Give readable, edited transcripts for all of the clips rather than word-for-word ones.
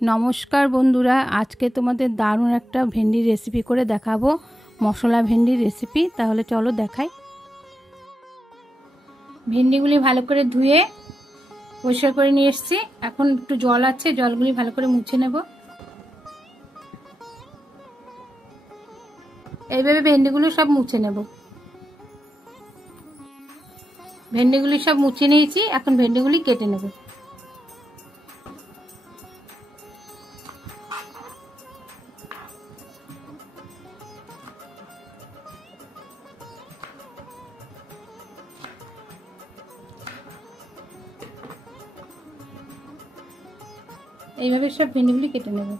নমস্কার বন্ধুরা, আজকে তোমাদের দারুণ একটা ভেন্ডির রেসিপি করে দেখাবো, মশলা ভেন্ডির রেসিপি। তাহলে চলো দেখাই। ভেন্ডিগুলি ভালো করে ধুয়ে পরিষ্কার করে নিয়ে এসেছি। এখন একটু জল আছে, জলগুলি ভালো করে মুছে নেব। এইভাবে ভেন্ডিগুলো সব মুছে নেব। ভেন্ডিগুলি সব মুছে নিয়েছি, এখন ভেন্ডিগুলি কেটে নেব। এইভাবে সব ভেন্ডিগুলি কেটে নেব।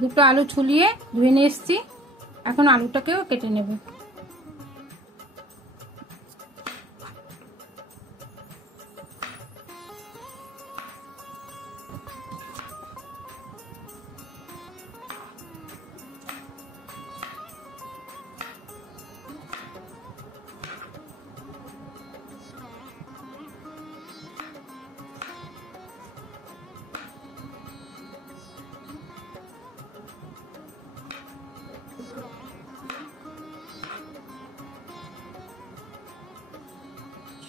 দুটো আলু ছুলিয়ে ধুয়ে নিয়ে এসেছি, এখন আলুটাকেও কেটে নেব।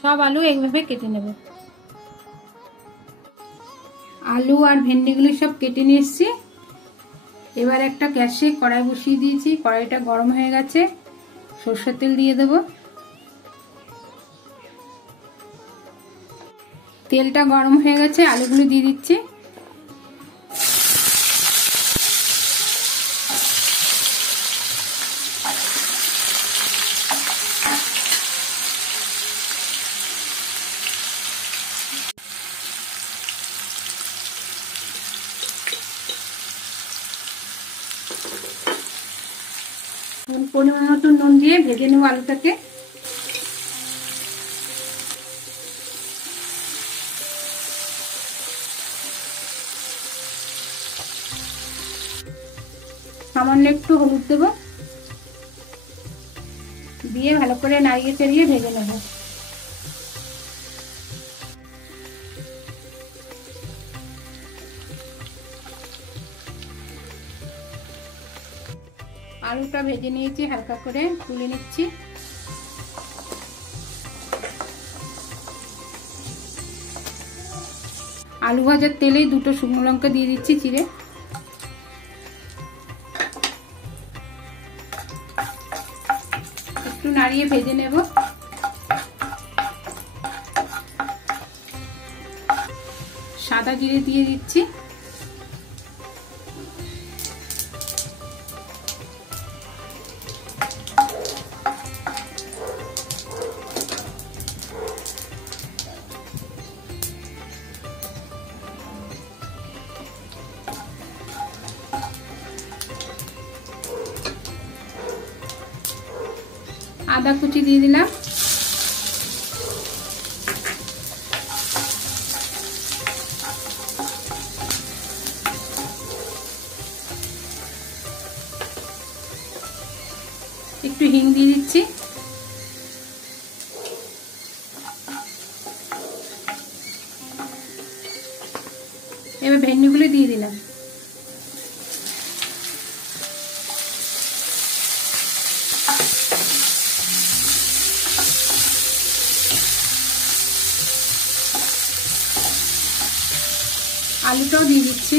সব আলু এইভাবে কেটে নেব। আলু আর ভেন্ডিগুলি সব কেটে নিয়ে এসেছি। এবার একটা গ্যাসে কড়াই বসিয়ে দিয়েছি, কড়াইটা গরম হয়ে গেছে। সরষের তেল দিয়ে দেব। তেলটা গরম হয়ে গেছে, আলুগুলো দিয়ে দিচ্ছি। পরিমাণ মতো নুন দিয়ে ভেজে নেব আলুটাকে। সামান্য একটু হলুদ দেব, দিয়ে ভালো করে নাড়িয়ে চাড়িয়ে ভেজে নেব। আলুটা ভেজে নিয়েছি, হালকা করে তুলে নিচ্ছি। আলু ভাজার তেলে দুটো শুকনো লঙ্কা দিয়ে দিচ্ছি চিড়ে। একটু নাড়িয়ে ভেজে নেব। সাদা জিরে দিয়ে দিচ্ছি। আদা কুচি দিয়ে দিলাম। একটু হিং দিয়ে দিচ্ছি। এবার ভেন্ডিগুলো দিয়ে দিলাম। আলুটাও দিয়ে দিচ্ছি।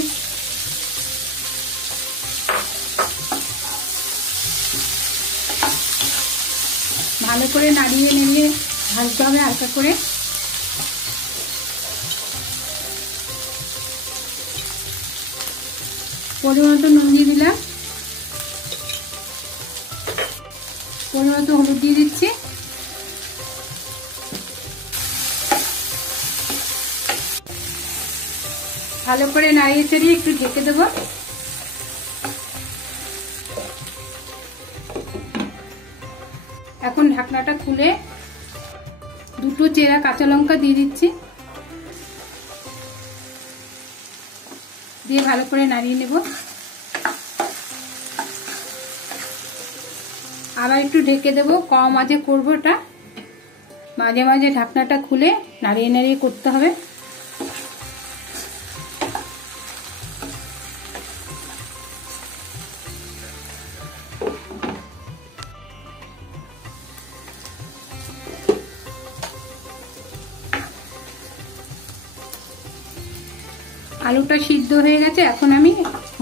ভালো করে নাড়িয়ে নেড়িয়ে ভাজতে হবে হালকা করে। পরিমাণ মতো নুন দিয়ে দিলাম, পরিমাণ মতো হলুদ দিয়ে দিচ্ছি। ভালো করে নাড়িয়ে চাড়িয়ে একটু ঢেকে দেব। এখন ঢাকনাটা খুলে দুটো চেরা কাঁচা লঙ্কা দিয়ে দিচ্ছি, দিয়ে ভালো করে নাড়িয়ে নেব। আবার একটু ঢেকে দেব, কম আঁচে করবো এটা। মাঝে মাঝে ঢাকনাটা খুলে নাড়িয়ে নাড়িয়ে করতে হবে। আলুটা সিদ্ধ হয়ে গেছে। এখন আমি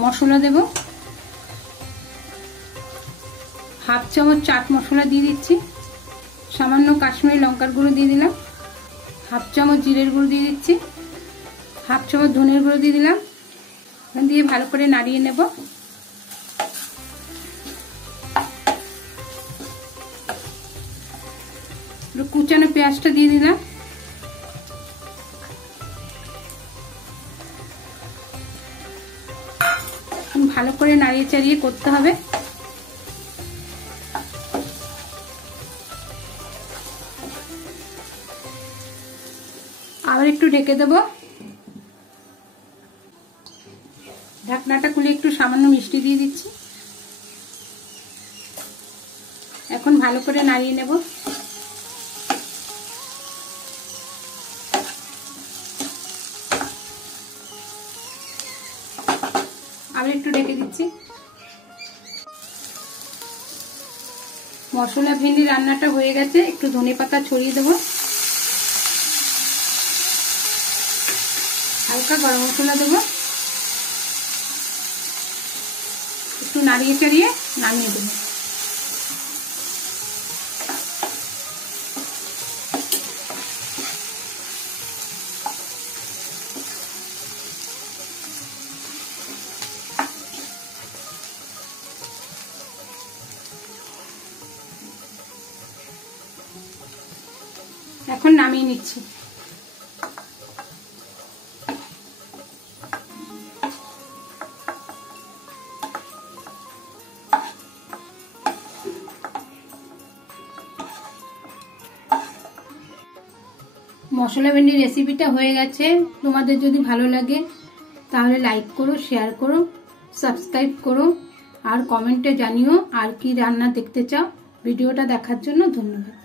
মশলা দেব। হাফ চামচ চাট মশলা দিয়ে দিচ্ছি, সামান্য কাশ্মীরি লঙ্কার গুঁড়ো দিয়ে দিলাম, হাফ চামচ জিরের গুঁড়ো দিয়ে দিচ্ছি, হাফ চামচ ধনের গুঁড়ো দিয়ে দিলাম। দিয়ে ভালো করে নাড়িয়ে নেব। কুচানো পেঁয়াজটা দিয়ে দিলাম। ভালো করে নাড়িয়ে চাড়িয়ে করতে হবে। আবার একটু ঢেকে দেব। ঢাকনাটা খুলে একটু সামান্য মিষ্টি দিয়ে দিচ্ছি। এখন ভালো করে নাড়িয়ে নেব। আবার একটু ঢেকে দিচ্ছি। মশলা ভেন্ডি রান্নাটা হয়ে গেছে। একটু ধনেপাতা ছড়িয়ে দেব, হালকা গরম মশলা দেব, একটু নাড়িয়ে চাড়িয়ে নামিয়ে দেব। এখন নামিয়ে নিচ্ছি। মশলা ভেন্ডি রেসিপিটা হয়ে গেছে। তোমাদের যদি ভালো লাগে তাহলে লাইক করো, শেয়ার করো, সাবস্ক্রাইব করো আর কমেন্টে জানিও আর কি রান্না দেখতে চাও। ভিডিওটা দেখার জন্য ধন্যবাদ।